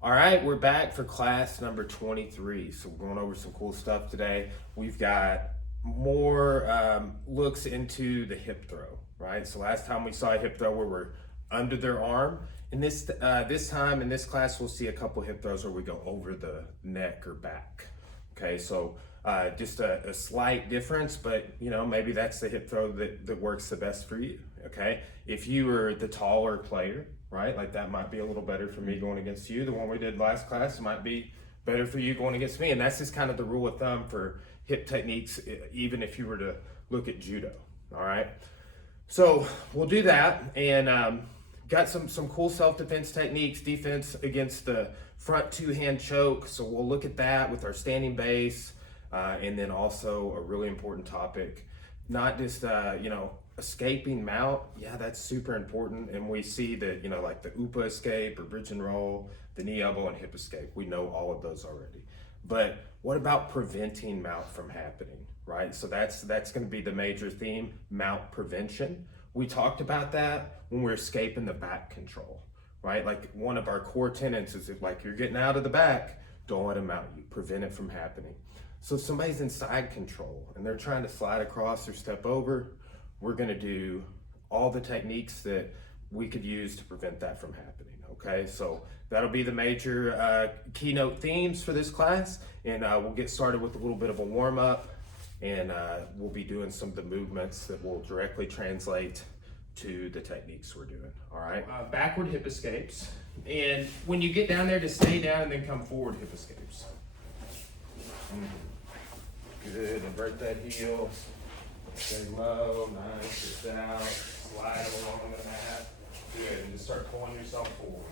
All right, we're back for class number 23. So we're going over some cool stuff today. We've got more looks into the hip throw, right? So last time we saw a hip throw where we're under their arm. And this time in this class, we'll see a couple hip throws where we go over the neck or back. Okay, so just a slight difference, but maybe that's the hip throw that works the best for you. Okay, if you were the taller player, right? Like that might be a little better for me going against you. The one we did last class might be better for you going against me. And that's just kind of the rule of thumb for hip techniques, even if you were to look at judo, all right? So we'll do that, and got some cool self-defense techniques, defense against the front two-hand choke. So we'll look at that with our standing base, and then also a really important topic, not just, escaping mount. Yeah, that's super important. And we see that, like the UPA escape or bridge and roll, the knee, elbow, and hip escape. We know all of those already. But what about preventing mount from happening, right? So that's going to be the major theme, mount prevention. We talked about that when we're escaping the back control, right? Like one of our core tenets is if like you're getting out of the back, don't let them mount you, prevent it from happening. So if somebody's in side control and they're trying to slide across or step over, we're going to do all the techniques that we could use to prevent that from happening, okay? So that'll be the major keynote themes for this class, and we'll get started with a little bit of a warm-up, and we'll be doing some of the movements that will directly translate to the techniques we're doing, all right? Backward hip escapes, and when you get down there, just stay down and then come forward hip escapes. Good, invert that heel. Stay low, nice, just out, slide along the mat. Good, and just start pulling yourself forward.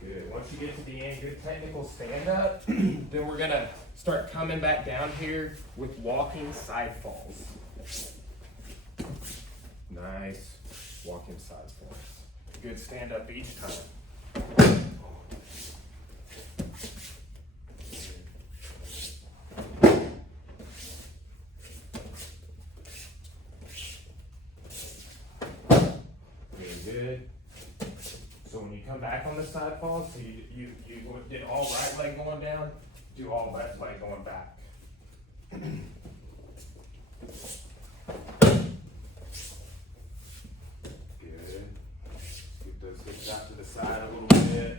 Good, once you get to the end, good technical stand up, then we're gonna start coming back down here with walking side falls. Nice, walking side falls. Good stand up each time. Good. So when you come back on the side fall, so you did all right leg going down, do all left leg going back. Good. Get those hips out to the side a little bit.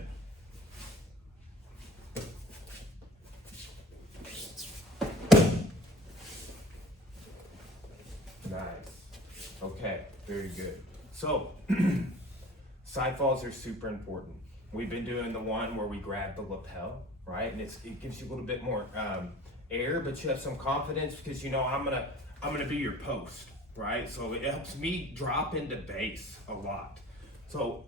Nice. Okay, very good. So, side falls are super important. We've been doing the one where we grab the lapel, right? And it gives you a little bit more air, but you have some confidence because I'm gonna be your post, right? So it helps me drop into base a lot. So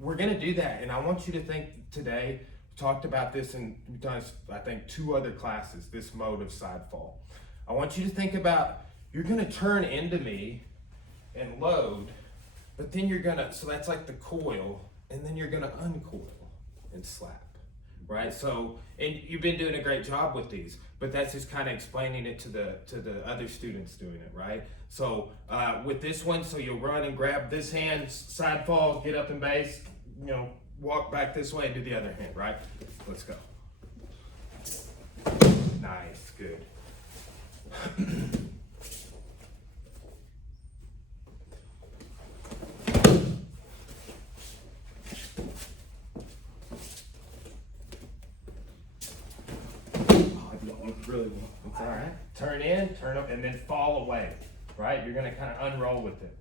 we're gonna do that, and I want you to think today. We talked about this, and we've done I think 2 other classes. This mode of side fall. I want you to think about you're gonna turn into me and load. But then so that's like the coil, and then you're gonna uncoil and slap, right? So, and you've been doing a great job with these, but that's just kind of explaining it to the other students doing it, right? So with this one, so you'll run and grab this hand, side fall, get up in base, walk back this way and do the other hand, right? Let's go. Nice, good. Really well. It's all right. Turn in, turn up, and then fall away, right? You're gonna kind of unroll with it.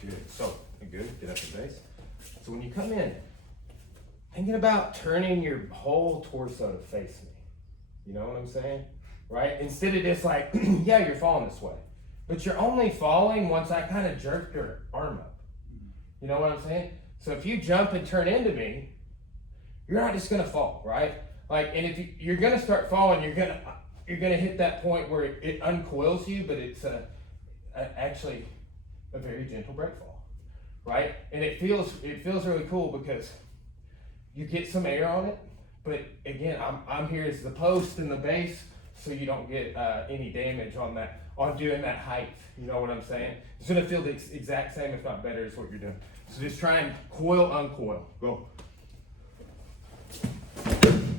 Good. So, good. Get up in base. So when you come in, thinking about turning your whole torso to face me. You know what I'm saying? Right? Instead of just like, yeah, you're falling this way. But you're only falling once I kind of jerk your arm up. You know what I'm saying? So if you jump and turn into me, you're not just gonna fall, right? Like, and if you're gonna start falling, you're gonna hit that point where it uncoils you, but it's actually a very gentle break fall, right? And it feels really cool because you get some air on it, but again, I'm here as the post and the base, so you don't get any damage on doing that height. You know what I'm saying? It's gonna feel the exact same, if not better, as what you're doing. So just try and coil, uncoil. Go.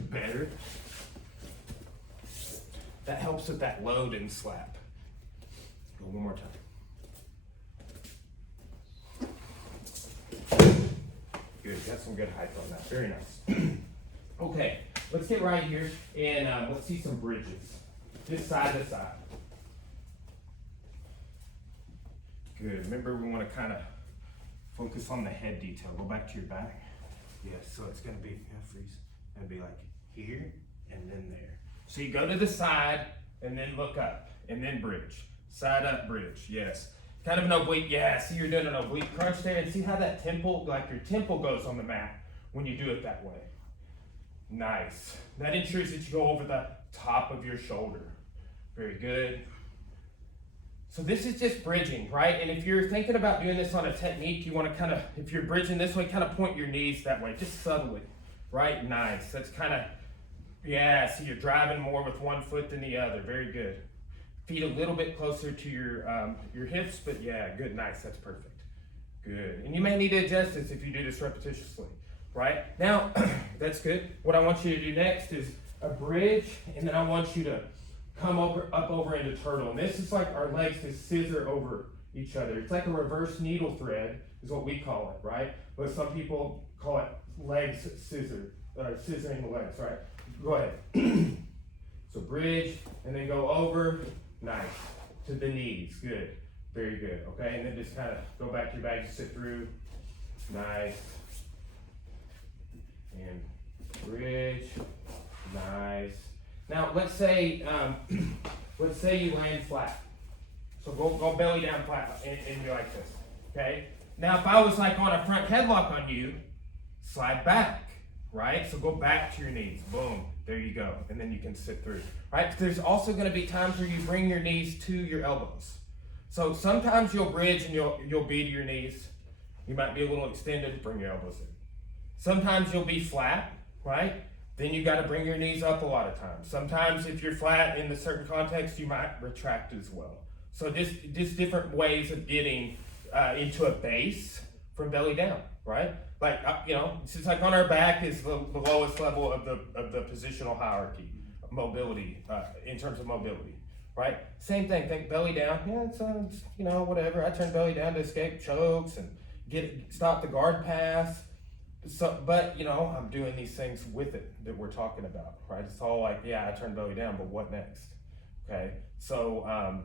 Better. That helps with that load and slap. Go one more time. Good, got some good height on that. Very nice. Okay, let's get right here and let's see some bridges. Just side to side. Good. Remember, we want to kind of focus on the head detail. Go back to your back. Yes, so it's going to be, freeze. It's going to be like here and then there. So you go to the side and then look up and then bridge. Side up, bridge. Yes. Kind of an oblique. Yeah, see, you're doing an oblique crunch there, and see how that temple, like your temple goes on the mat when you do it that way. Nice. That ensures that you go over the top of your shoulder. Very good. So this is just bridging, right? And if you're thinking about doing this on a technique, you want to kind of, if you're bridging this way, kind of point your knees that way, just subtly, right? Nice. That's kind of, yeah, so you're driving more with one foot than the other. Very good. Feet a little bit closer to your hips, but yeah, good, nice. That's perfect. Good. And you may need to adjust this if you do this repetitiously, right? Now, that's good. What I want you to do next is a bridge, and then I want you to come up over into turtle. And this is like our legs to scissor over each other. It's like a reverse needle thread is what we call it, right? But some people call it legs scissor, or scissoring the legs, right? Go ahead. So bridge, and then go over, nice, to the knees, good, very good, okay? And then just kind of go back to your back, sit through, nice, and bridge, nice. Now let's say you land flat. So go belly down flat and be like this, okay? Now if I was like on a front headlock on you, slide back, right? So go back to your knees, boom, there you go. And then you can sit through, right? There's also gonna be times where you bring your knees to your elbows. So sometimes you'll bridge and you'll be to your knees. You might be a little extended, bring your elbows in. Sometimes you'll be flat, right? Then you got to bring your knees up a lot of times. Sometimes if you're flat in a certain context, you might retract as well. So just different ways of getting into a base from belly down, right? Like, it's just like on our back is the lowest level of the positional hierarchy, mobility, in terms of mobility, right? Same thing, think belly down. Yeah, it's, whatever. I turn belly down to escape chokes and stop the guard pass. So, but I'm doing these things with it that we're talking about, right? It's all like, yeah, I turn belly down, but what next? Okay, so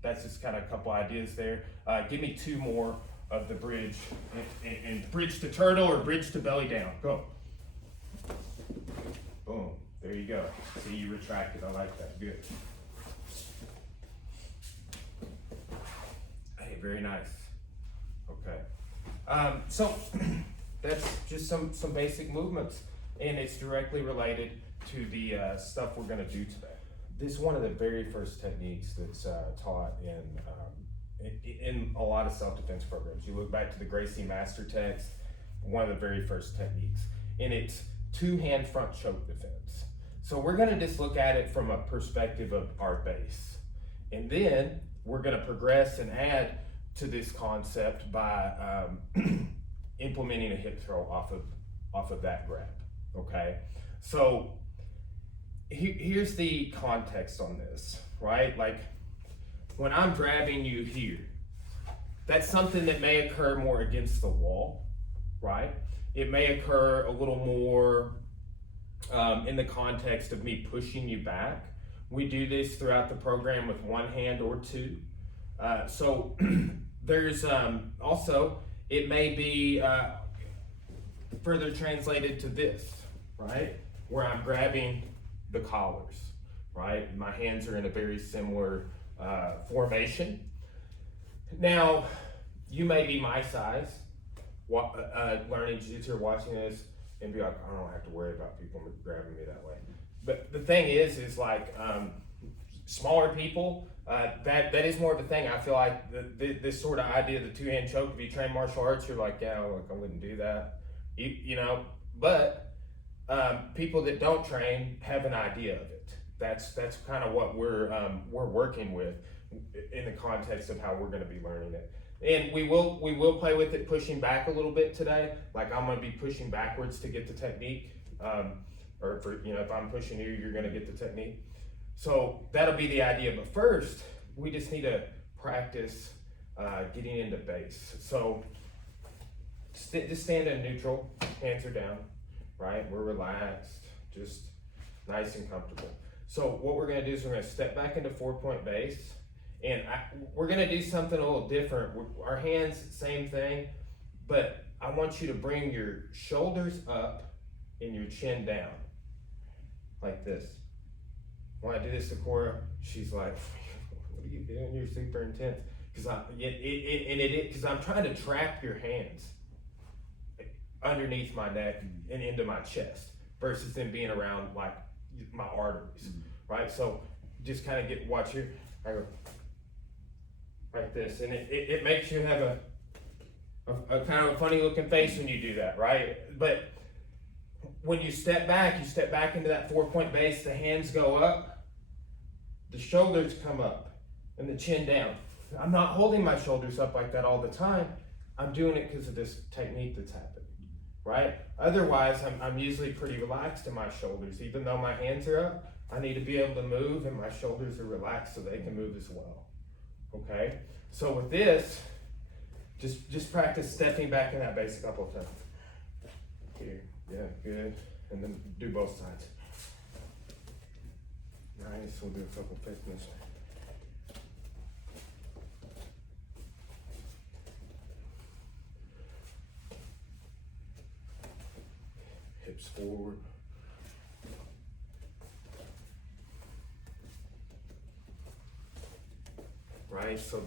that's just kind of a couple ideas there. Give me two more of the bridge, and bridge to turtle or bridge to belly down. Go. Boom. There you go. See, you retracted. I like that. Good. Hey, very nice. Okay. So. That's just some basic movements, and it's directly related to the stuff we're going to do today. This is one of the very first techniques that's taught in a lot of self-defense programs. You look back to the Gracie Master Text, one of the very first techniques, and it's two-hand front choke defense. So we're going to just look at it from a perspective of our base, and then we're going to progress and add to this concept by implementing a hip throw off of that grab, okay? So here's the context on this, right? Like when I'm grabbing you here, that's something that may occur more against the wall, right? It may occur a little more in the context of me pushing you back. We do this throughout the program with one hand or two. So there's also, it may be further translated to this, right? Where I'm grabbing the collars, right? My hands are in a very similar formation. Now, you may be my size, learning jiu-jitsu or watching this, and be like, I don't have to worry about people grabbing me that way. But the thing is like smaller people, that is more of a thing. I feel like this sort of idea, the two-hand choke, if you train martial arts, you're like, yeah, look, I wouldn't do that. But people that don't train have an idea of it. That's kind of what we're working with in the context of how we're going to be learning it. And we will play with it, pushing back a little bit today. Like I'm going to be pushing backwards to get the technique, or for if I'm pushing you, you're going to get the technique. So that'll be the idea. But first, we just need to practice getting into base. So just stand in neutral, hands are down, right? We're relaxed, just nice and comfortable. So what we're gonna do is we're gonna step back into 4-point base, and we're gonna do something a little different. Our hands, same thing, but I want you to bring your shoulders up and your chin down, like this. When I do this to Cora, she's like, what are you doing? You're super intense. Because I'm trying to trap your hands underneath my neck and into my chest versus them being around like my arteries, right? So just kind of watch here, I go like this, and it makes you have a kind of a funny looking face when you do that, right? But when you step back into that 4-point base, the hands go up, the shoulders come up, and the chin down. I'm not holding my shoulders up like that all the time. I'm doing it because of this technique that's happening, right? Otherwise, I'm usually pretty relaxed in my shoulders. Even though my hands are up, I need to be able to move and my shoulders are relaxed so they can move as well, okay? So with this, just practice stepping back in that base a couple of times. Here, yeah, good. And then do both sides. Nice, we'll do a couple fitness. Hips forward. Right, so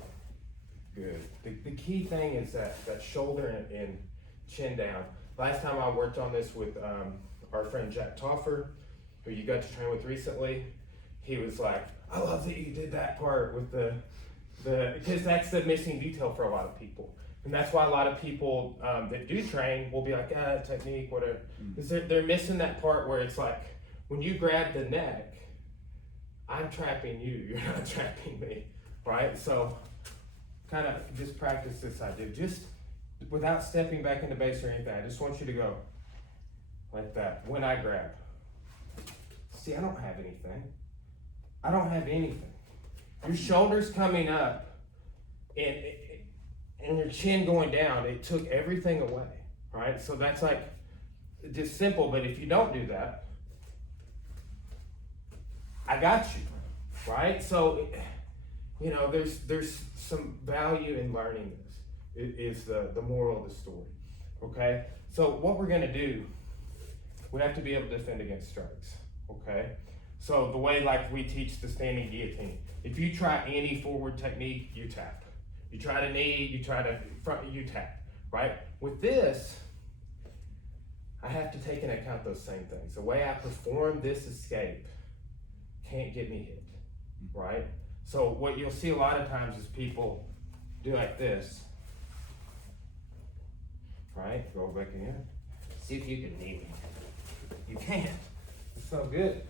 good. The key thing is that shoulder and chin down. Last time I worked on this with our friend Jack Toffer, who you got to train with recently, he was like, I love that you did that part with the because that's the missing detail for a lot of people. And that's why a lot of people that do train will be like, technique, whatever. Because they're missing that part where it's like, when you grab the neck, I'm trapping you, you're not trapping me, right? So kind of just practice this idea. Just without stepping back into base or anything, I just want you to go like that when I grab. See, I don't have anything. I don't have anything. Your shoulders coming up and your chin going down, it took everything away, right? So that's like just simple, but if you don't do that, I got you, right? So, there's some value in learning this, is the moral of the story, okay? So what we're gonna do, we have to be able to defend against strikes, okay? So the way like we teach the standing guillotine, if you try any forward technique, you tap. You try to knee, you try to front, you tap, right? With this, I have to take into account those same things. The way I perform this escape can't get me hit, right? So what you'll see a lot of times is people do like this, right? Go back in. See if you can knee me. You can't. It's so good.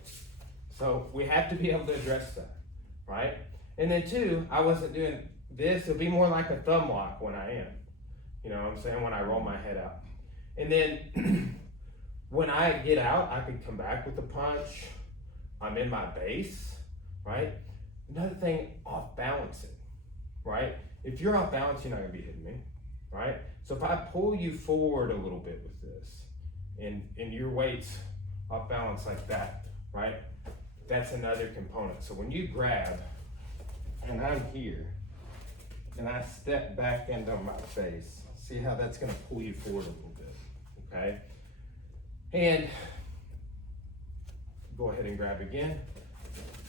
So we have to be able to address that, right? And then two, I wasn't doing this. It'll be more like a thumb lock when I am. You know what I'm saying? When I roll my head out. And then when I get out, I could come back with a punch. I'm in my base, right? Another thing, off balancing, right? If you're off balance, you're not gonna be hitting me, right? So if I pull you forward a little bit with this, and your weight's off balance like that, right? That's another component. So when you grab, and I'm here, and I step back into my face, see how that's gonna pull you forward a little bit, okay? And go ahead and grab again.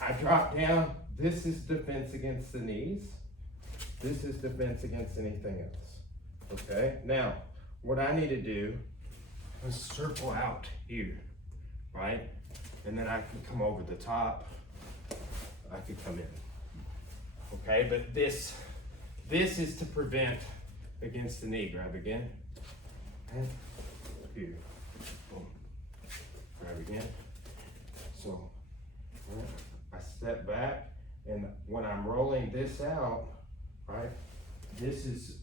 I drop down. This is defense against the knees. This is defense against anything else, okay? Now, what I need to do is circle out here, right? And then I can come over the top. I could come in, okay? But this is to prevent against the knee. Grab again, and here. Boom. Grab again. So I step back, and when I'm rolling this out, right, this is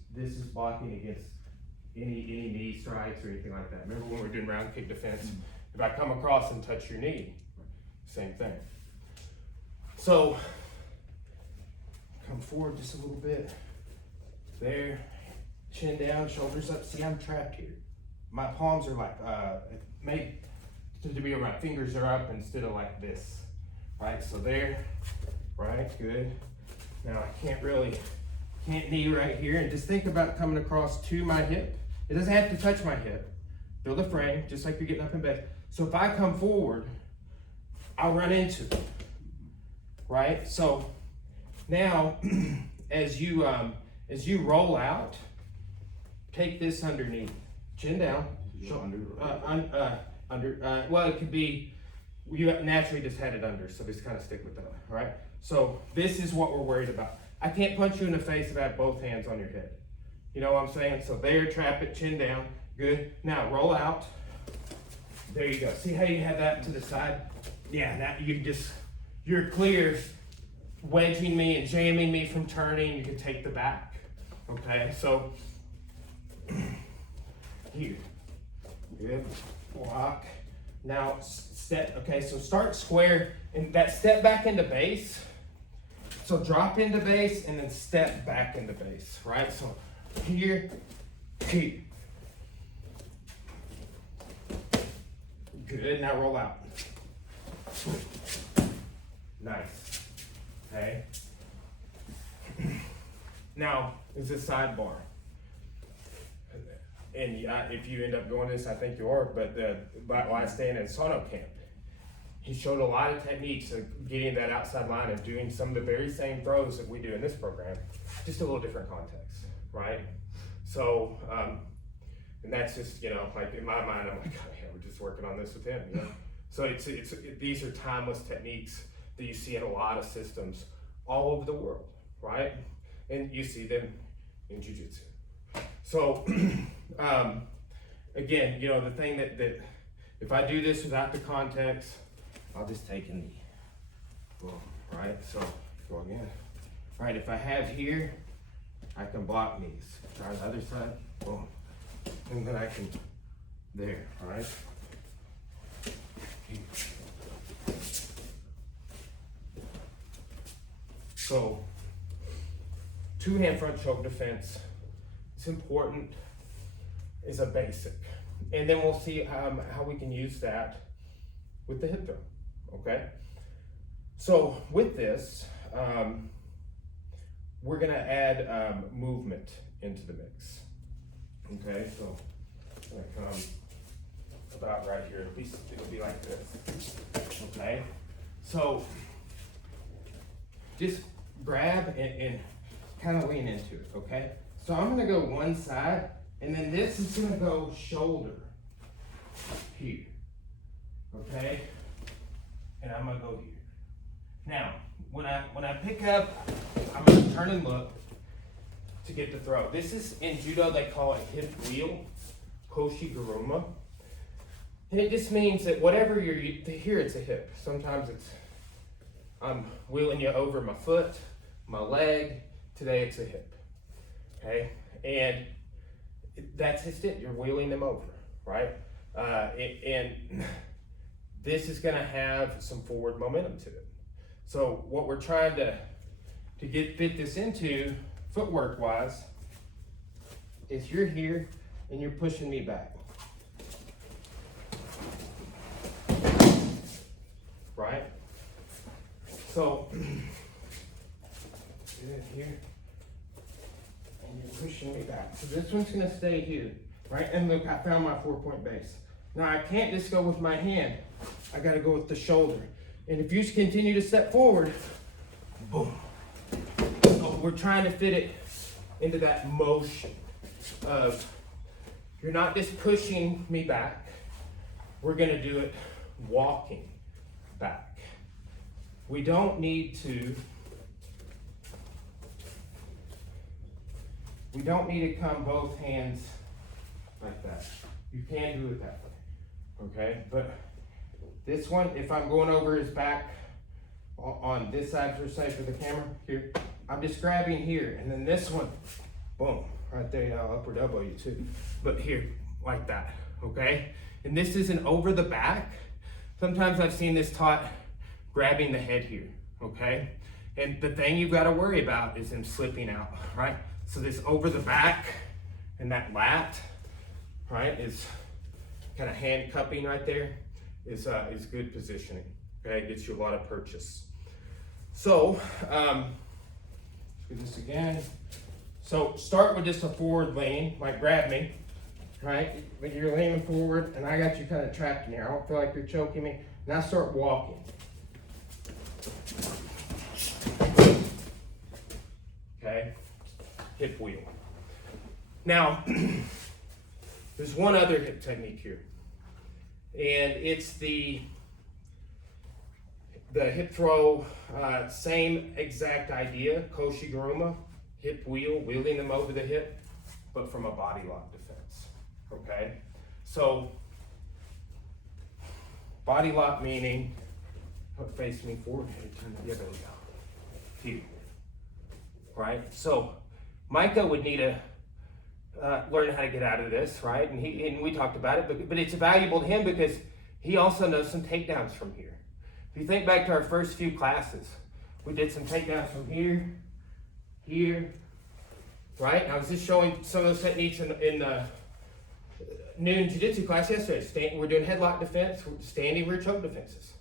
blocking against any knee strikes or anything like that. Remember when we were doing round kick defense? If I come across and touch your knee, same thing. So come forward just a little bit. There, chin down, shoulders up. See, I'm trapped here. My palms are like made to be around. Fingers are up instead of like this, right? So there, right, good. Now I can't knee right here, and just think about coming across to my hip. It doesn't have to touch my hip. Build a frame, just like you're getting up in bed. So if I come forward, I'll run into it, right? So now, as you roll out, take this underneath, chin down, well, it could be, you naturally just had it under, so just kind of stick with that, all right? So this is what we're worried about. I can't punch you in the face if I have both hands on your head. You know what I'm saying? So there, trap it, chin down, good. Now roll out. There you go. See how you have that to the side? Yeah, now you're clear, wedging me and jamming me from turning. You can take the back, okay? So here, good, block. Now step, okay, so start square, and that step back into base. So drop into base and then step back into base, right? So here, here. Good, now roll out. Nice, okay? Now, it's a sidebar. And if you end up going this, I think you are, but while I stand in Sono camp, he showed a lot of techniques of getting that outside line and doing some of the very same throws that we do in this program, just a little different context, right? So, and that's just, you know, like in my mind, I'm like, oh, yeah, we're just working on this with him, you know? So these are timeless techniques that you see in a lot of systems all over the world, right? And you see them in Jiu-Jitsu. So, again, you know, the thing that if I do this without the context, I'll just take a knee. Boom, right? So, go again. All right, if I have here, I can block knees. Try the other side, boom. And then I can, there, all right? So, two-hand front choke defense, it's important, is a basic. And then we'll see how we can use that with the hip throw, okay? So with this, we're gonna add movement into the mix, okay? So I'm gonna come about right here, at least it'll be like this, okay? So just grab and kind of lean into it, okay? So I'm gonna go one side, and then this is gonna go shoulder here, okay? And I'm gonna go here. Now, when I pick up, I'm gonna turn and look to get the throw. This is, in judo, they call it hip wheel, koshi garuma. And it just means that whatever here it's a hip. Sometimes I'm wheeling you over my foot, my leg. Today it's a hip, okay? And that's just it, you're wheeling them over, right? And this is gonna have some forward momentum to it. So what we're trying to fit this into, footwork wise, is you're here and you're pushing me back. Right? So, here, and you're pushing me back. So this one's gonna stay here, right? And look, I found my 4-point base. Now I can't just go with my hand. I gotta go with the shoulder. And if you continue to step forward, boom. So we're trying to fit it into that motion of, you're not just pushing me back. We're gonna do it walking back. We don't need to come both hands like that. You can do it that way. okay? But this one, if I'm going over his back on this side, for say, for the camera, here, I'm just grabbing here, and then this one, boom, right there, I'll upward elbow you too. But here, like that, okay? And this isn't over the back. Sometimes I've seen this taught grabbing the head here, okay? And the thing you've got to worry about is him slipping out, right? So this over the back and that lat, right, is kind of hand cupping right there, is good positioning, okay? It gets you a lot of purchase. So, let's do this again. So start with just a forward lean, like grab me, right? When you're leaning forward and I got you kind of trapped in here. I don't feel like you're choking me. Now start walking. Okay, hip wheel. Now, there's one other hip technique here. And it's the hip throw, same exact idea, koshiguruma, hip wheel, wheeling them over the hip, but from a body lock defense, okay? So, body lock meaning, face me forward, yeah, there we go, here, right? So, Micah would need to learn how to get out of this, right? And we talked about it, but it's valuable to him because he also knows some takedowns from here. If you think back to our first few classes, we did some takedowns from here, here, right? And I was just showing some of those techniques in the noon jiu-jitsu class yesterday. We're doing headlock defense, standing rear choke defenses,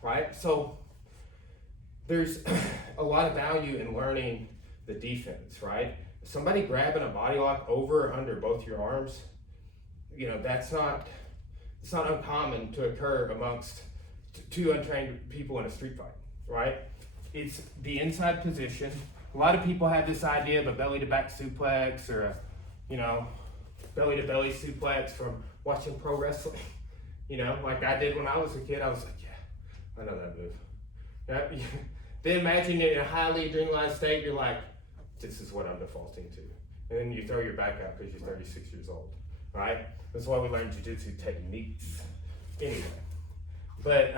right? So there's a lot of value in learning the defense, right? Somebody grabbing a body lock over or under both your arms, you know, it's not uncommon to occur amongst two untrained people in a street fight, right? It's the inside position. A lot of people have this idea of a belly to back suplex or a, you know, belly to belly suplex from watching pro wrestling. You know, like I did when I was a kid. I was like, yeah, I know that move. Yeah. Then imagine you're in a highly adrenalized state, you're like, this is what I'm defaulting to. And then you throw your back out because you're 36 years old, right? That's why we learn jiu-jitsu techniques. Anyway, but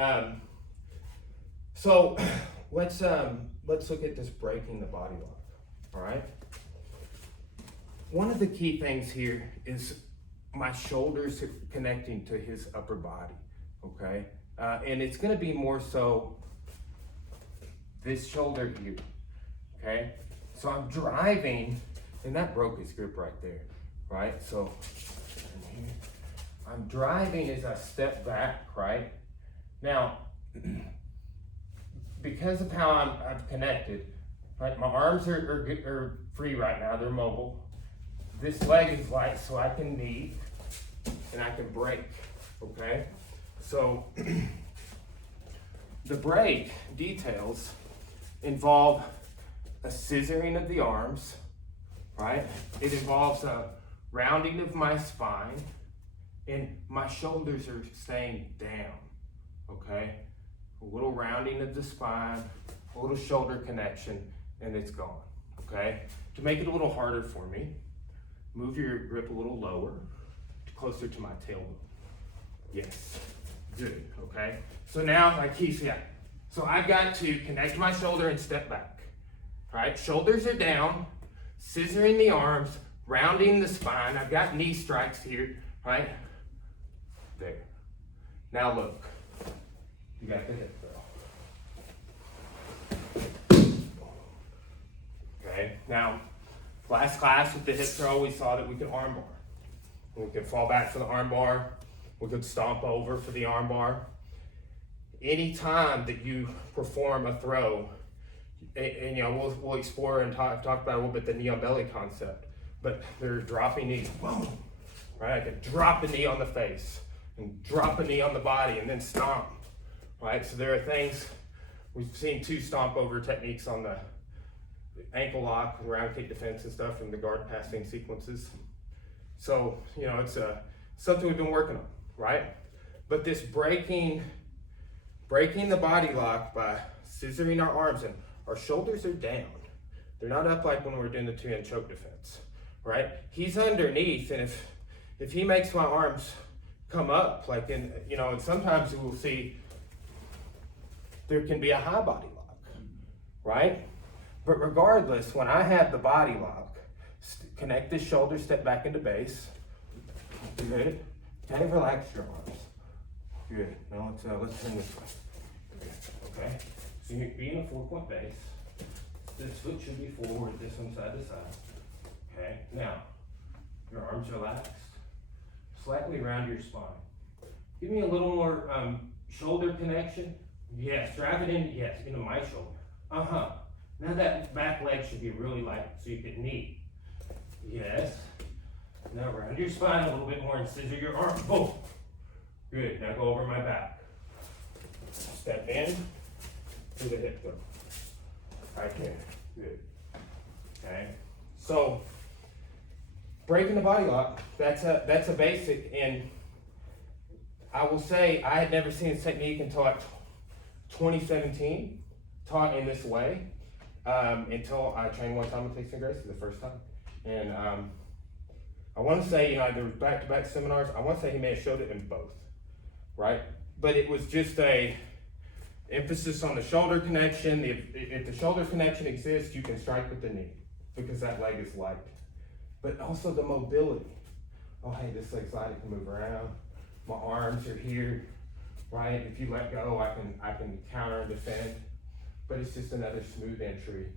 so let's look at this breaking the body lock, all right? One of the key things here is my shoulders connecting to his upper body, okay? And it's gonna be more so this shoulder here, okay? So I'm driving, and that broke his grip right there, right? So here, I'm driving as I step back, right? Now, because of how I've connected, right? My arms are free right now, they're mobile. This leg is light, so I can knee, and I can break, okay? So, the break details involve a scissoring of the arms, right? It involves a rounding of my spine, and my shoulders are staying down, okay? A little rounding of the spine, a little shoulder connection, and it's gone, okay? To make it a little harder for me, move your grip a little lower, closer to my tailbone. Yes, good, okay? So now, like he said, so I've got to connect my shoulder and step back, right? Shoulders are down, scissoring the arms, rounding the spine. I've got knee strikes here, right? There. Now look, you got the hip throw. Okay, now, last class with the hip throw, we saw that we could arm bar. We could fall back for the arm bar. We could stomp over for the arm bar. Anytime that you perform a throw, and you know, we'll explore and talk about a little bit the knee on belly concept, but they're dropping knees, boom, right? I can drop a knee on the face and drop a knee on the body and then stomp, right? So there are things, we've seen two stomp over techniques on the ankle lock, round kick defense and stuff from the guard passing sequences. So, you know, it's something we've been working on, right? But this breaking the body lock by scissoring our arms, and our shoulders are down. They're not up like when we're doing the two-hand choke defense, right? He's underneath, and if he makes my arms come up, like in, and sometimes you will see there can be a high body lock, right? But regardless, when I have the body lock, connect the shoulder, step back into base. Good. Kind of relax your arms. Good. Now let's turn this way. Okay. So you're being a 4-point base. This foot should be forward, this one side to side. Okay. Now, your arms relaxed. Slightly around your spine. Give me a little more shoulder connection. Yes. Drive it in. Yes. Into my shoulder. Now that back leg should be really light, so you can knee. Yes. Now round your spine a little bit more and scissor your arm. Boom. Good. Now go over my back. Step in to the hip throw. Right there. Good. Okay. So breaking the body lock, that's a basic, and I will say I had never seen this technique until like 2017, taught in this way, until I trained one time with Tyson Gracie the first time. And I want to say, there was back-to-back seminars. I want to say he may have showed it in both, right? But it was just a emphasis on the shoulder connection. If the shoulder connection exists, you can strike with the knee because that leg is light. But also the mobility. Oh, hey, this leg's light, it can move around. My arms are here, right? If you let go, I can counter and defend. But it's just another smooth entry,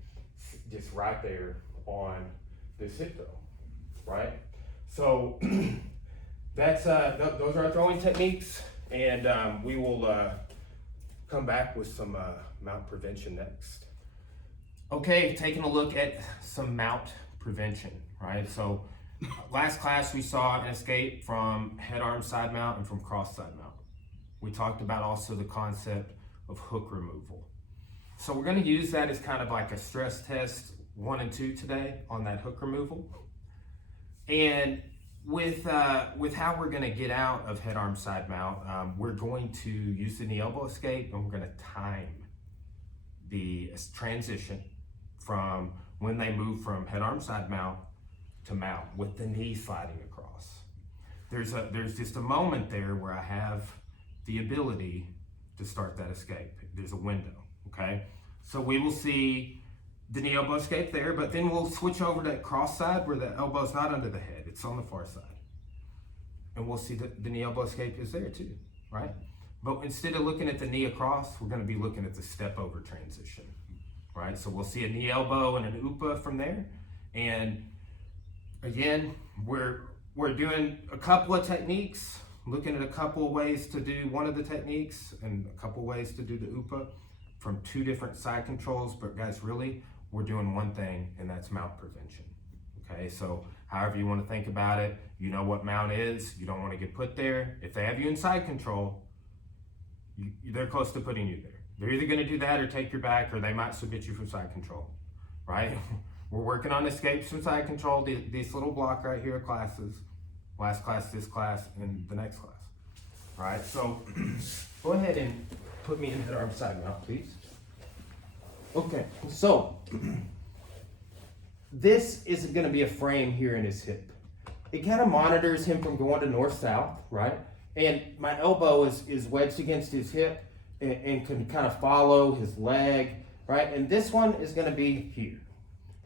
just right there on this hip throw, right? So that's those are our throwing techniques, and we will come back with some mount prevention next. Okay, taking a look at some mount prevention, right? So last class we saw an escape from head arm side mount and from cross side mount. We talked about also the concept of hook removal. So we're going to use that as kind of like a stress test 1 and 2 today on that hook removal. And with how we're going to get out of head arm side mount, we're going to use the knee elbow escape, and we're going to time the transition from when they move from head arm side mount to mount with the knee sliding across. There's just a moment there where I have the ability to start that escape. There's a window, okay? So we will see the knee elbow escape there, but then we'll switch over to cross side where the elbow's not under the head, it's on the far side. And we'll see that the knee elbow escape is there too, right? But instead of looking at the knee across, we're gonna be looking at the step over transition, right? So we'll see a knee elbow and an upa from there. And again, we're doing a couple of techniques, looking at a couple of ways to do one of the techniques and a couple of ways to do the upa from 2 different side controls. But guys, really, we're doing one thing, and that's mount prevention. Okay, so however you want to think about it, you know what mount is, you don't want to get put there. If they have you in side control, they're close to putting you there. They're either going to do that or take your back, or they might submit you from side control, right? We're working on escapes from side control, this little block right here of classes, last class, this class, and the next class, right? So go ahead and put me in head arm side mount, please. Okay, so this is going to be a frame here in his hip. It kind of monitors him from going to north-south, right? And my elbow is wedged against his hip and can kind of follow his leg, right? And this one is going to be here,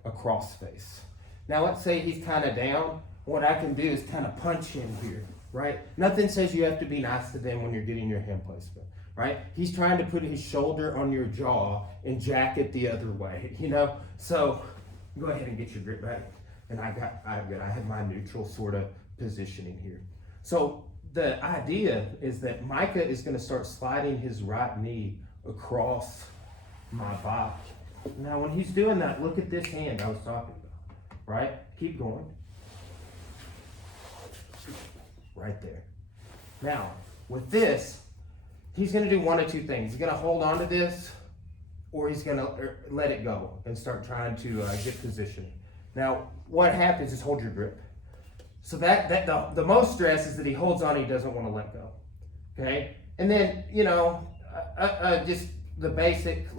across face. Now let's say he's kind of down. What I can do is kind of punch him here, right? Nothing says you have to be nice to them when you're getting your hand placement, right? He's trying to put his shoulder on your jaw and jack it the other way, So go ahead and get your grip back. And I have my neutral sort of positioning here. So the idea is that Micah is going to start sliding his right knee across my body. Now when he's doing that, look at this hand I was talking about, right? Keep going. Right there. Now, with this, he's going to do 1 of 2 things. He's going to hold on to this, or he's going to let it go and start trying to get positioning. Now, what happens is hold your grip. So the most stress is that he holds on, he doesn't want to let go. Okay? And then, just the basic,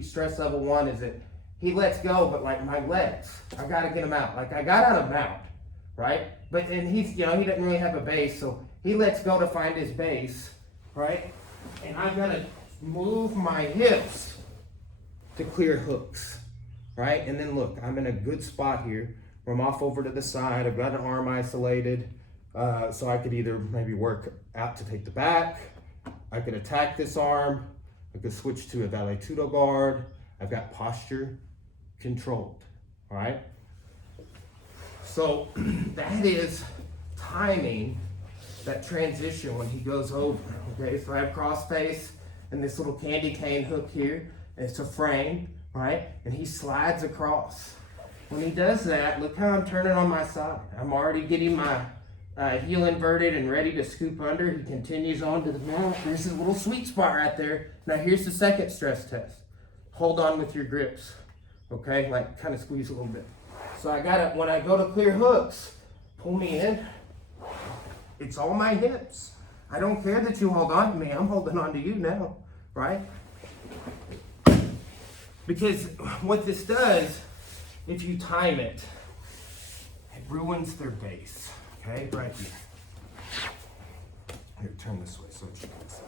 stress level 1 is that he lets go, but my legs, I got to get him out. I got out of mount, right? and he's, you know, he doesn't really have a base, so he lets go to find his base, right? And I'm gonna move my hips to clear hooks, right? And then look, I'm in a good spot here where I'm off over to the side. I've got an arm isolated, so I could either maybe work out to take the back, I could attack this arm, I could switch to a vale tudo guard. I've got posture controlled, all right? So that is timing that transition when he goes over, okay? So I have cross face and this little candy cane hook here. It's a frame, right? And he slides across. When he does that, look how I'm turning on my side. I'm already getting my heel inverted and ready to scoop under. He continues on to the mount. There's a little sweet spot right there. Now here's the second stress test. Hold on with your grips, okay? Like kind of squeeze a little bit. So I gotta, when I go to clear hooks, pull me in. It's all my hips. I don't care that you hold on to me. I'm holding on to you now, right? Because what this does, if you time it, it ruins their base, okay? Right here. Here, turn this way so that you can see.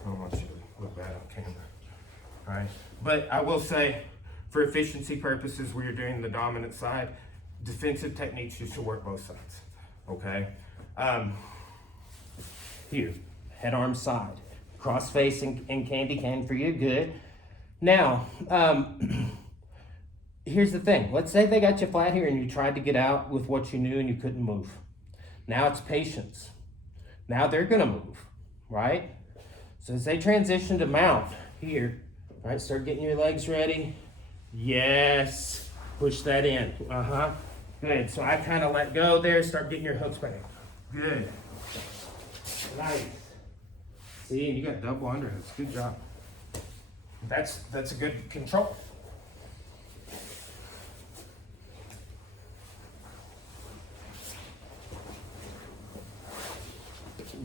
I don't want you to look bad on camera, all right? But I will say, for efficiency purposes, where you're doing the dominant side, defensive techniques, you should work both sides, okay? Here, head, arm, side. Cross face and candy cane for you, good. Now, here's the thing. Let's say they got you flat here and you tried to get out with what you knew and you couldn't move. Now it's patience. Now they're gonna move, right? So as they transition to mount here, right, start getting your legs ready. Yes, push that in, good. So I kind of let go there, start getting your hooks back. Good, nice. See, you got double underhooks, good job. That's a good control.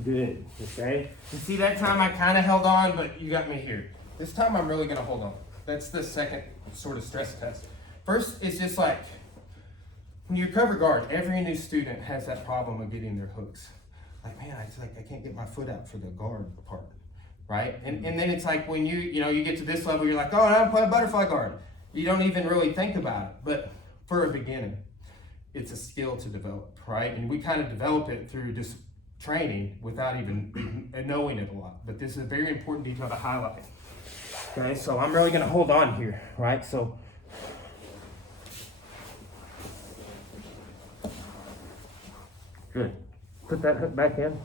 Good, okay? You see that time I kind of held on, but you got me here. This time I'm really gonna hold on. That's the second sort of stress test. First, it's just like, when you cover guard, every new student has that problem of getting their hooks. Like, man, I can't get my foot out for the guard part, right? And then it's like when you get to this level, you're like, oh, I'm playing butterfly guard. You don't even really think about it. But for a beginner, it's a skill to develop, right? And we kind of develop it through just training without even knowing it a lot. But this is a very important detail to highlight. Okay, so I'm really gonna hold on here, right? So good. Put that hook back in.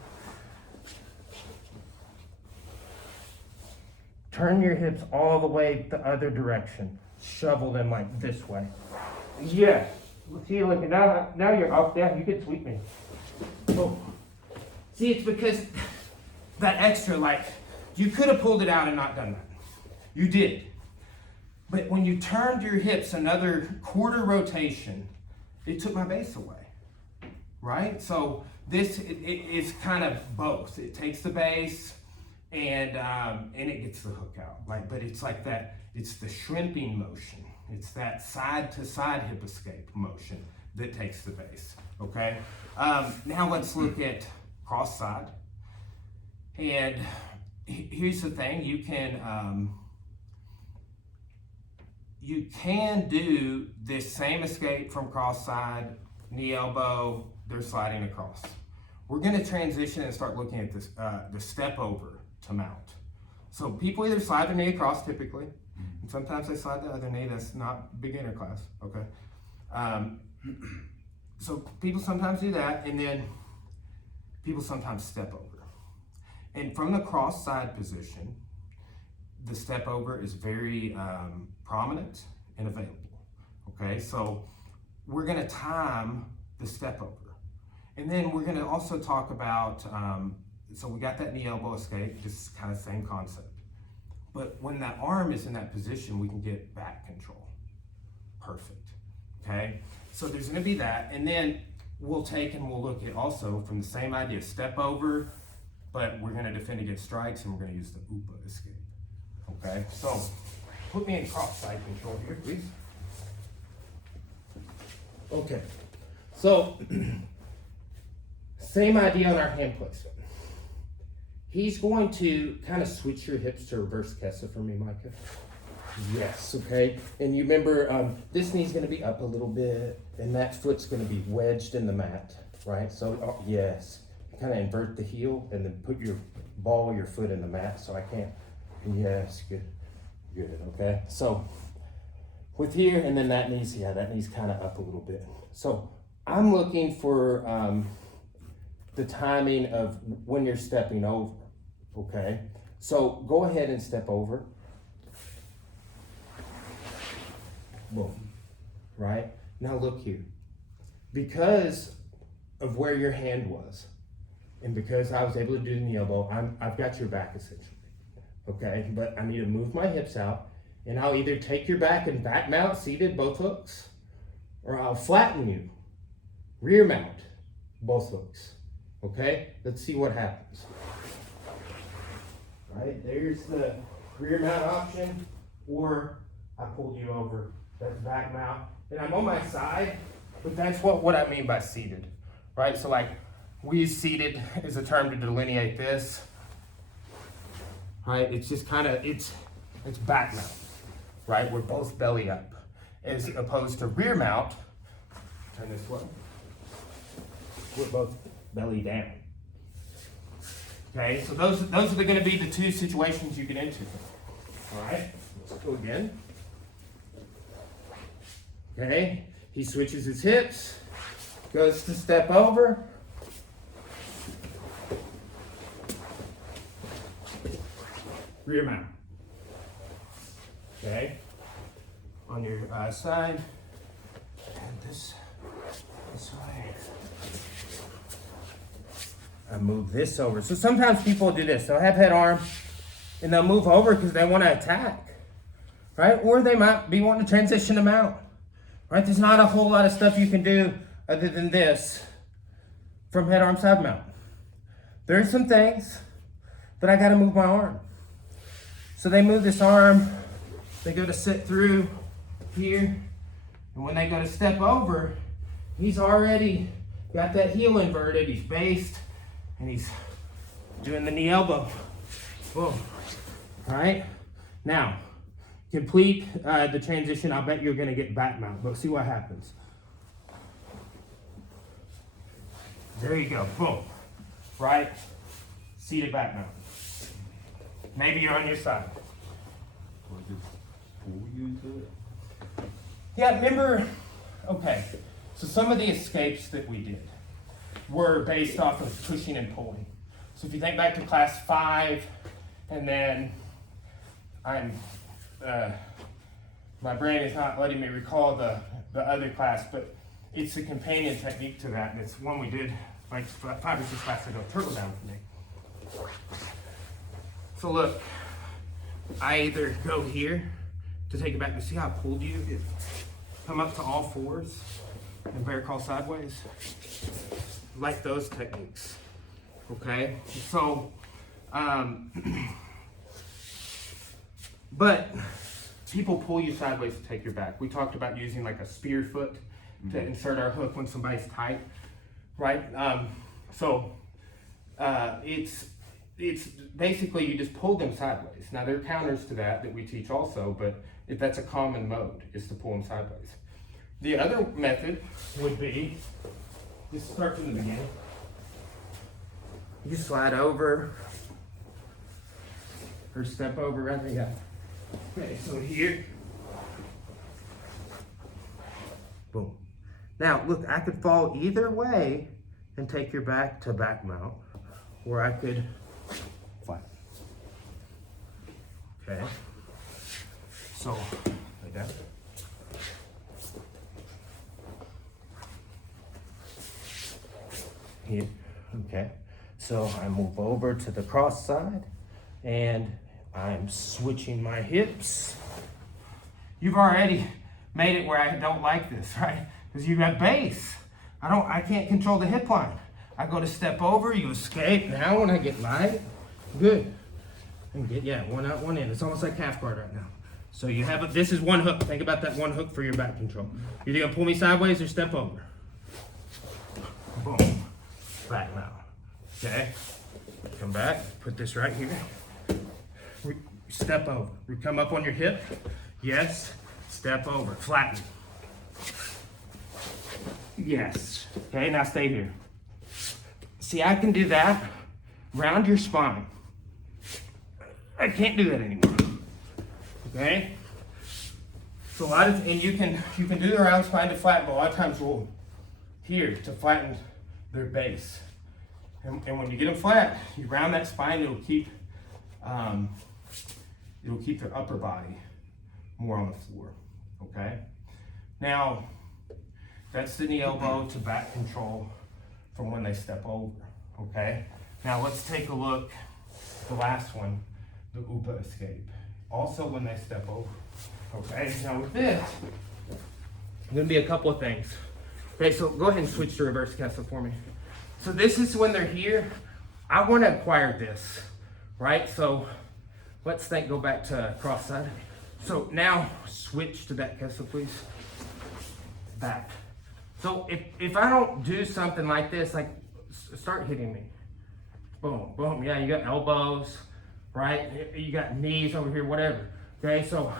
Turn your hips all the way the other direction. Shovel them like this way. Yeah. See, look, now you're off there. You can sweep me. Oh. See, it's because that extra, like, you could have pulled it out and not done that. You did. But when you turned your hips another quarter rotation, it took my base away, right? So this is kind of both. It takes the base and it gets the hook out. Like, but it's like that. It's the shrimping motion. It's that side to side hip escape motion that takes the base. Okay. Now let's look at cross side. And here's the thing: you can do this same escape from cross side, knee elbow. They're sliding across. We're going to transition and start looking at this the step over to mount. So people either slide their knee across typically, and sometimes they slide the other knee. That's not beginner class, okay? So people sometimes do that, and then people sometimes step over. And from the cross side position, the step over is very prominent and available, okay? So we're gonna time the step over. And then we're gonna also talk about, so we got that knee elbow escape, just kind of same concept. But when that arm is in that position, we can get back control. Perfect, okay? So there's gonna be that, and then we'll look at also from the same idea, step over, but we're gonna defend against strikes, and we're gonna use the UPA escape, okay? So put me in cross side control here, please. Okay, so Same idea on our hand placement. He's going to kind of switch your hips to reverse Kessa for me, Micah. Yes, okay. And you remember, this knee's gonna be up a little bit, and that foot's gonna be wedged in the mat, right? So, yes, kind of invert the heel, and then put your ball of your foot in the mat, so I can't, yes, good, okay? So, with here, and then that knee's kind of up a little bit. So, I'm looking for the timing of when you're stepping over, okay? So, go ahead and step over. Boom, right? Now look here. Because of where your hand was, and because I was able to do the elbow, I've got your back essentially, okay? But I need to move my hips out, and I'll either take your back and back mount seated, both hooks, or I'll flatten you, rear mount, both hooks, okay? Let's see what happens. Right, there's the rear mount option, or I pulled you over. That's back mount, and I'm on my side, but that's what I mean by seated, right? So like, we use seated as a term to delineate this, right? It's just kind of, it's back mount, right? We're both belly up, as opposed to rear mount, turn this way, we're both belly down. Okay, so those are going to be the two situations you get into. All right, let's go again. Okay, he switches his hips, goes to step over. Rear mount. Okay, on your side, and this way. I move this over. So sometimes people do this. They'll have head arm, and they'll move over because they want to attack, right? Or they might be wanting to transition them out. Right, there's not a whole lot of stuff you can do other than this from head arm side mount. There's some things, but I gotta move my arm. So they move this arm, they go to sit through here, and when they go to step over, he's already got that heel inverted, he's based, and he's doing the knee elbow. Boom. All right, now, complete the transition. I'll bet you're gonna get back mount, but see what happens. There you go, boom. Right, seated back mount. Maybe you're on your side. Or just pull you into it? Yeah, remember, okay, so some of the escapes that we did were based off of pushing and pulling. So if you think back to class 5, and then my brain is not letting me recall the other class, but it's a companion technique to that, and it's one we did like 5 or 6 classes ago. Turtle down for me. So look, I either go here to take it back to see how I pulled you, come up to all fours, and bear crawl sideways, like those techniques. Okay, so but people pull you sideways to take your back. We talked about using like a spear foot to insert our hook when somebody's tight, right? It's basically you just pull them sideways. Now there are counters to that we teach also, but if that's a common mode, is to pull them sideways. The other method would be, just start from the beginning. You slide over, or step over, rather, yeah. Okay, so here, boom. Now, look, I could fall either way and take your back to back mount, or I could flat. Okay, so, like that. Here, okay. So I move over to the cross side, and I'm switching my hips. You've already made it where I don't like this, right? Because you've got base. I can't control the hip line. I go to step over, you escape. Now when I get light, good. And get, yeah, one out, one in. It's almost like calf guard right now. So you have this is one hook. Think about that one hook for your back control. You're either gonna pull me sideways or step over. Boom. flatten out. Okay? Come back, put this right here. Step over. We come up on your hip. Yes. Step over. Flatten. Yes. Okay, now stay here. See, I can do that. Round your spine. I can't do that anymore. Okay? So a lot of, and you can do the round spine to flatten, but a lot of times we'll here to flatten their base. And when you get them flat, you round that spine, it'll keep their upper body more on the floor. Okay? Now, that's the knee elbow to back control from when they step over. Okay? Now let's take a look, the last one, the UPA escape. Also when they step over. Okay? Now with this, there's gonna be a couple of things. Okay, so go ahead and switch to reverse Kessel for me. So this is when they're here. I want to acquire this, right? So let's go back to cross side. So now switch to that Kessel, please. Back. So if I don't do something like this, like start hitting me. Boom, boom. Yeah, you got elbows, right? You got knees over here, whatever. Okay, so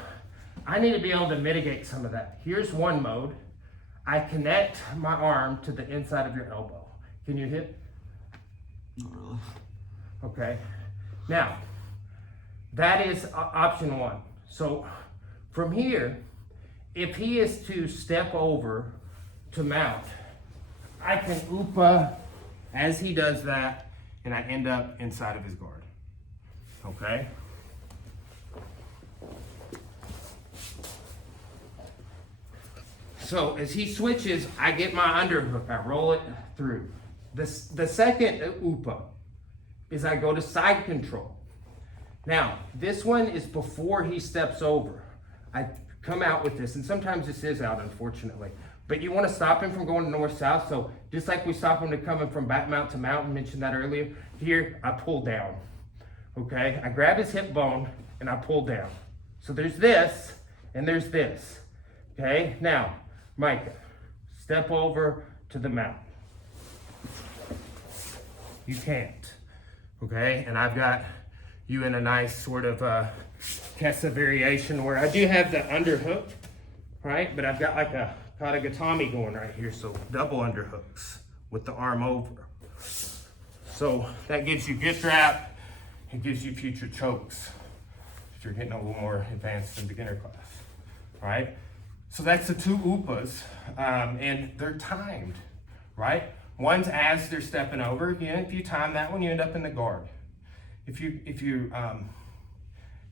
I need to be able to mitigate some of that. Here's one mode. I connect my arm to the inside of your elbow. Can you hit? Not really. Okay. Now, that is option one. So from here, if he is to step over to mount, I can UPA as he does that, and I end up inside of his guard. Okay? So as he switches, I get my underhook, I roll it through. The second UPA is I go to side control. Now, this one is before he steps over. I come out with this, and sometimes this is out, unfortunately. But you want to stop him from going north-south, so just like we stop him to coming from back mount to mount, and mentioned that earlier, here, I pull down, okay? I grab his hip bone, and I pull down. So there's this, and there's this, okay? Now, Micah, step over to the mount. You can't, okay? And I've got you in a nice sort of Kessa variation where I do have the underhook, right? But I've got like a Katagatami going right here, so double underhooks with the arm over. So that gives you gift wrap, it gives you future chokes if you're getting a little more advanced in beginner class, right? So that's the two UPAs, and they're timed, right? One's as they're stepping over. Again, if you time that one, you end up in the guard. If you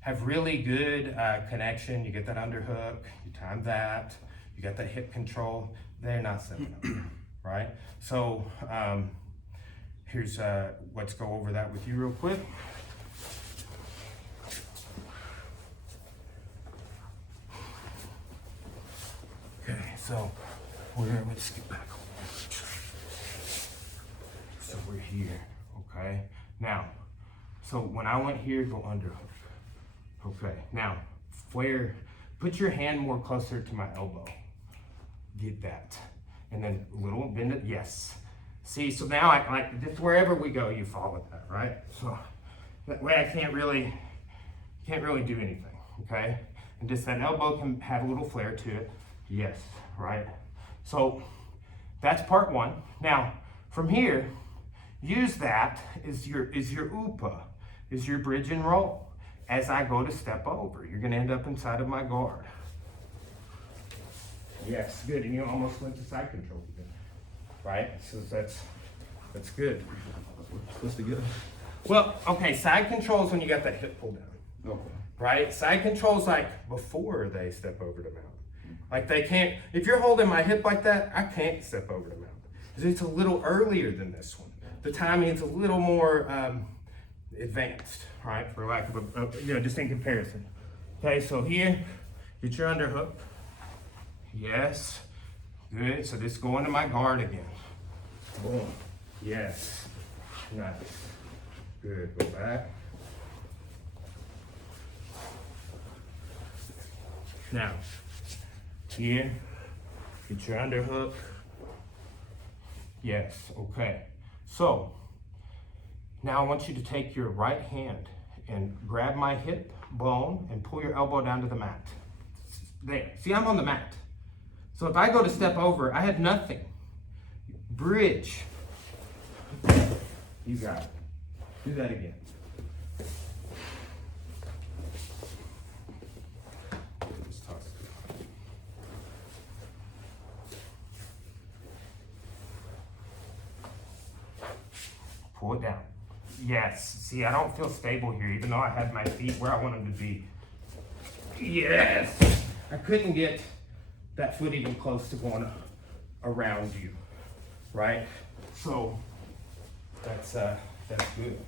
have really good connection, you get that underhook, you time that, you got that hip control, they're not stepping over, right? So here's, let's go over that with you real quick. Okay, so let's get back over. So we're here, okay? Now, so when I went here, go underhook. Okay, now, flare, put your hand more closer to my elbow. Get that. And then a little bend it, yes. See, so now I like this, wherever we go, you follow that, right? So that way I can't really do anything, okay? And just that elbow can have a little flare to it. Yes, right? So that's part one. Now, from here, use that as your UPA, is your bridge and roll. As I go to step over, you're gonna end up inside of my guard. Yes, good, and you almost went to side control again, right? So that's good. Supposed to get. Well, okay, side control is when you got that hip pull down. Okay. Right? Side control is like before they step over the mount. Like they can't, if you're holding my hip like that, I can't step over the mount. Because it's a little earlier than this one. The timing is a little more advanced, right? For lack of a, just in comparison. Okay, so here, get your underhook. Yes, good. So this going to my guard again. Boom. Yes, nice. Good, go back. Now, here, get your underhook. Yes, okay. So now I want you to take your right hand and grab my hip bone and pull your elbow down to the mat. There, see, I'm on the mat. So if I go to step over, I have nothing. Bridge. You got it. Do that again. Just toss it. Pull it down. Yes. See, I don't feel stable here, even though I have my feet where I want them to be. Yes. I couldn't get that foot even close to going around you, right? So that's good.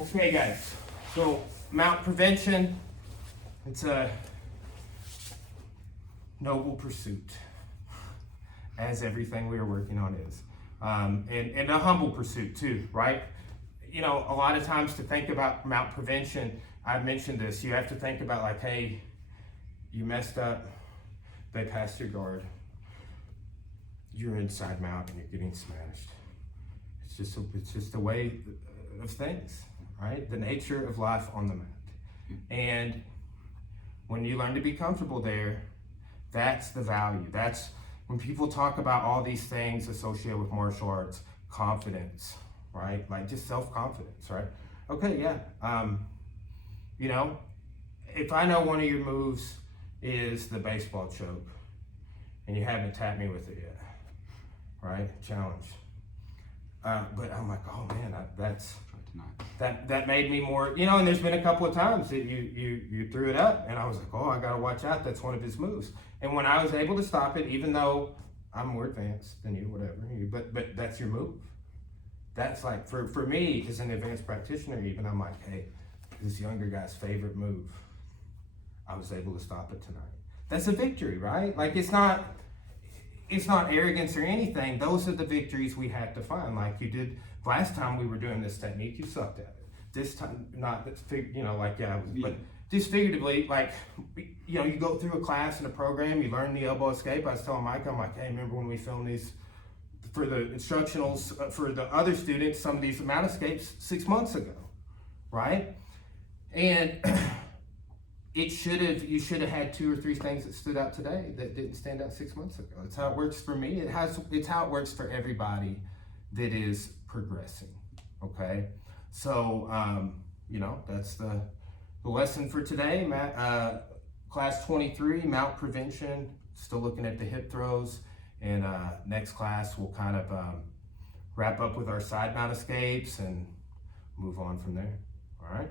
Okay, guys. So mount prevention, it's a noble pursuit, as everything we are working on is, and a humble pursuit too, right? You know, a lot of times to think about mount prevention, I've mentioned this. You have to think about like, hey, you messed up. They passed your guard. You're inside mount and you're getting smashed. It's just a way of things, right? The nature of life on the mat. And when you learn to be comfortable there, that's the value. That's when people talk about all these things associated with martial arts, confidence, right? Like just self-confidence, right? Okay, yeah. You know, if I know one of your moves is the baseball choke and you haven't tapped me with it yet, right? Challenge. But I'm like, oh man, that made me more, you know, and there's been a couple of times that you threw it up and I was like, oh, I gotta watch out, that's one of his moves. And when I was able to stop it, even though I'm more advanced than you, whatever, but that's your move. That's like, for me as an advanced practitioner even, I'm like, hey, this younger guy's favorite move, I was able to stop it tonight. That's a victory, right? Like it's not arrogance or anything. Those are the victories we had to find. Like you did last time we were doing this technique, you sucked at it. This time, not, you know, like, yeah, but just figuratively, like, you know, you go through a class and a program, you learn the elbow escape. I was telling Mike, I'm like, hey, remember when we filmed these for the instructionals, for the other students, some of these mount escapes 6 months ago, right? And you should have had 2 or 3 things that stood out today that didn't stand out 6 months ago. It's how it works for me. It's how it works for everybody that is progressing. Okay, so you know, that's the lesson for today. Class 23, mount prevention. Still looking at the hip throws, and next class we'll kind of wrap up with our side mount escapes and move on from there. All right.